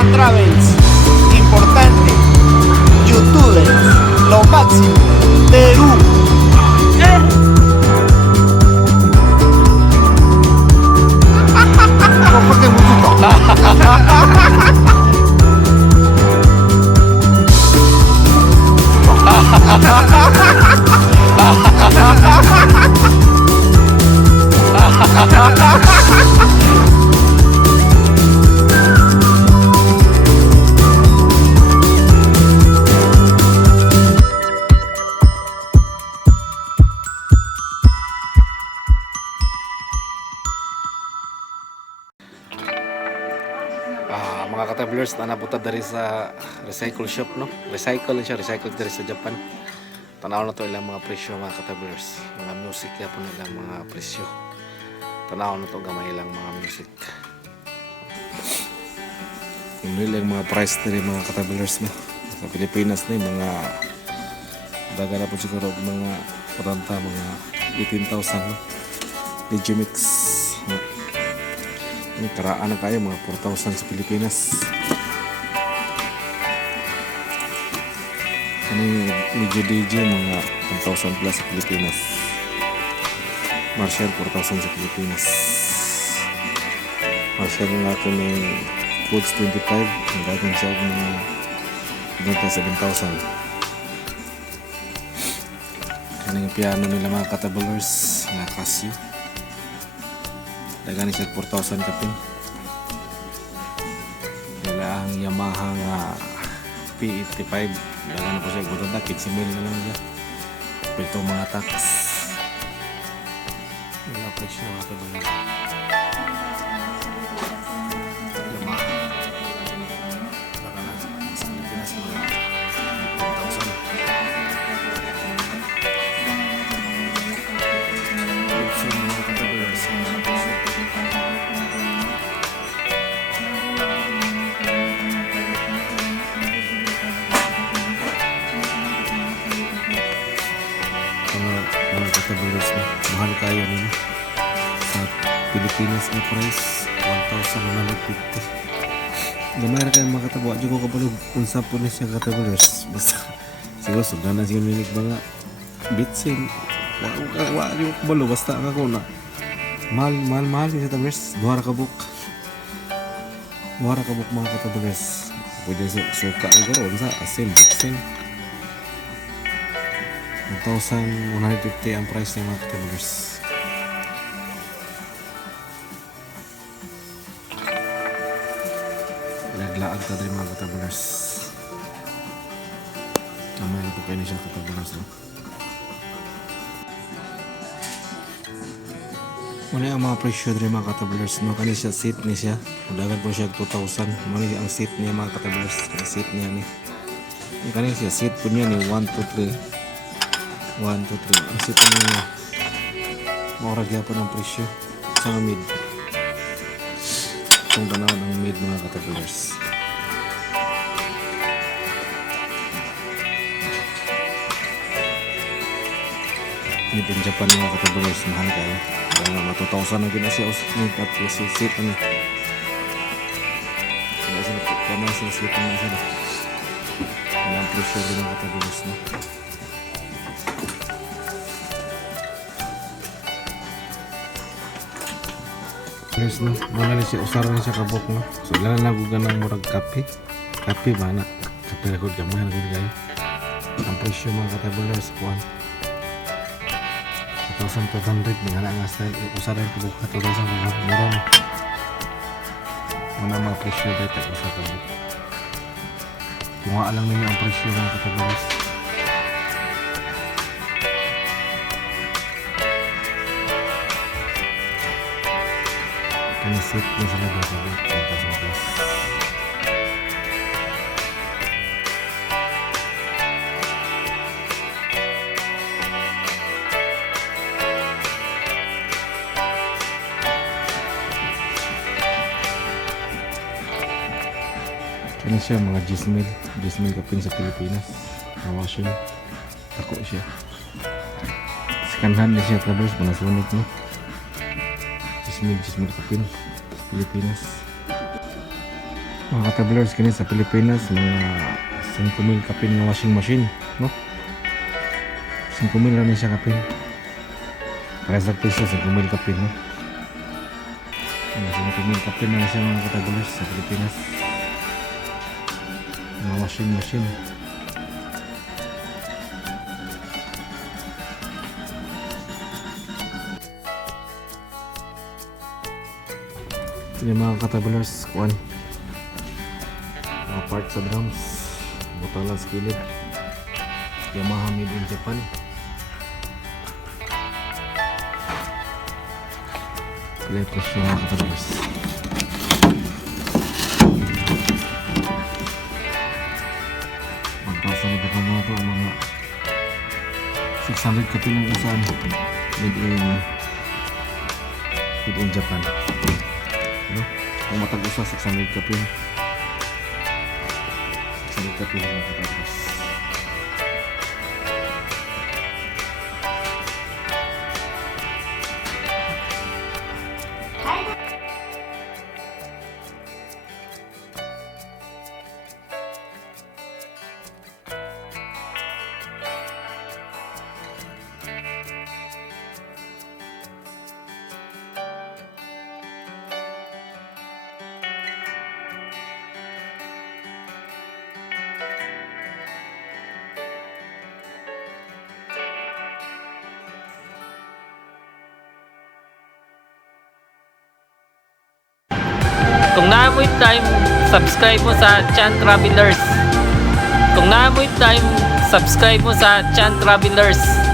Fan Travels, importante, youtubers, lo máximo, Perú. Porque es muy mga ka-travelers na napunta dari sa recycle shop, no? Recycle lang siya, recycle dari sa Japan. Tanaw na to ilang mga presyo, mga ka-travelers. Mga music ya po nilang mga presyo. Tanaw na to gamay ilang mga music. Yung nilang mga price dari mga ka-travelers, no? Sa Pilipinas na mga daga na po siguro mga 40, mga 18,000, no? Digimix, no? Karaan na kayo mga 4,000 sa Pilipinas. Kani medyo DJ mga 1,000 plus sa Pilipinas. Marshall 4,000 sa Pilipinas. Marshall nga ito ni Foods 25. Ang dagang siya mga 7,000. Kani piano nila mga katabalers na Casio. Dagan siya 4,000 kapin. Nila ang Yamaha nga P85. Dagan na po siya gudanda, 15,000 na lang siya. Pito mga tax. Wala presyo mga tabalan. Yamaha. Dagan na sa Pilipinas mga 4,000. Gibson mga katabalers. Mahal kayo nila sa Pilipinas na price 1,150. Gamay na kayo mga katabuha dyan ko kabalog kung saan po na siya katabalers. Basta siguro sundan na siya minig mga bitsing wala yung kabalo basta ang ako na mahal yung katabalers. Duhara kabuk mga katabalers. Pwede suka siguro sa asin bitsing 1,150 ang price ng mga katabalers. Laglaag ta rin mga katabalers. Namay na po kayo na siya katabalers, no? Muna ang mga presyo rin mga katabalers, no? Kani siya seat ni siya. Udagan po siya 2,000. Muna ang seat niya mga katabalers. Kani seat niya ni. Kani siya seat po niya ni 1, 2, 3. 1, 2, 3. Ang sito niya mauragya po ng presyo sa mid. Itong tanaw ng mid mga katabalers. Mid in Japan mga katabalers. Mahal kayo. Kaya nga 2,000 na ginasya usmid at sit na. Kaya sila sit na sila. Kaya ang presyo rin mga katabalers na. No, wala na siya, usara na siya kabok, no? So, ilan na nagugan ng murag kape. Kape ba na? Kape na ko, gamay na ko kayo. Ang presyo mga katabalers, 1,500. Nga na nga style, usara yung kabok ka, 2,000 mga mura na. Muna mga presyo dahil tayo usara kabok. Tunga lang ninyo ang presyo mga katabalers. Kanisit na sila ba ito? 1,000 plus. Kani siya mga 10,000 kapin sa Pilipinas. Nawasyon. Ako siya. Sekanhan na siya travelers. Manasunod no. 10,000 kapin Pilipinas. Mga ka-travelers, kini sa Pilipinas mga 5,000 kapin nga washing machine, no? 5,000 lang ni siya kapin. Para sa piso 5,000 kapin, no? Mga 5,000 kapin na siya mga ka-travelers sa Pilipinas. Mga washing machine. Yung mga ka-travelers, kuan mga parts sa drums, butalan sa kilid, Yamaha made in Japan. Electric siya mga ka-travelers. Magpasalad ako mga ito mga 600 kapin ang isaan made in Japan. No? Kung matag-usa 600 kapin. 600 kapin mga ka-travelers. Kung naamoy time, subscribe mo sa Chan Travelers. Kung naamoy time, subscribe mo sa Chan Travelers.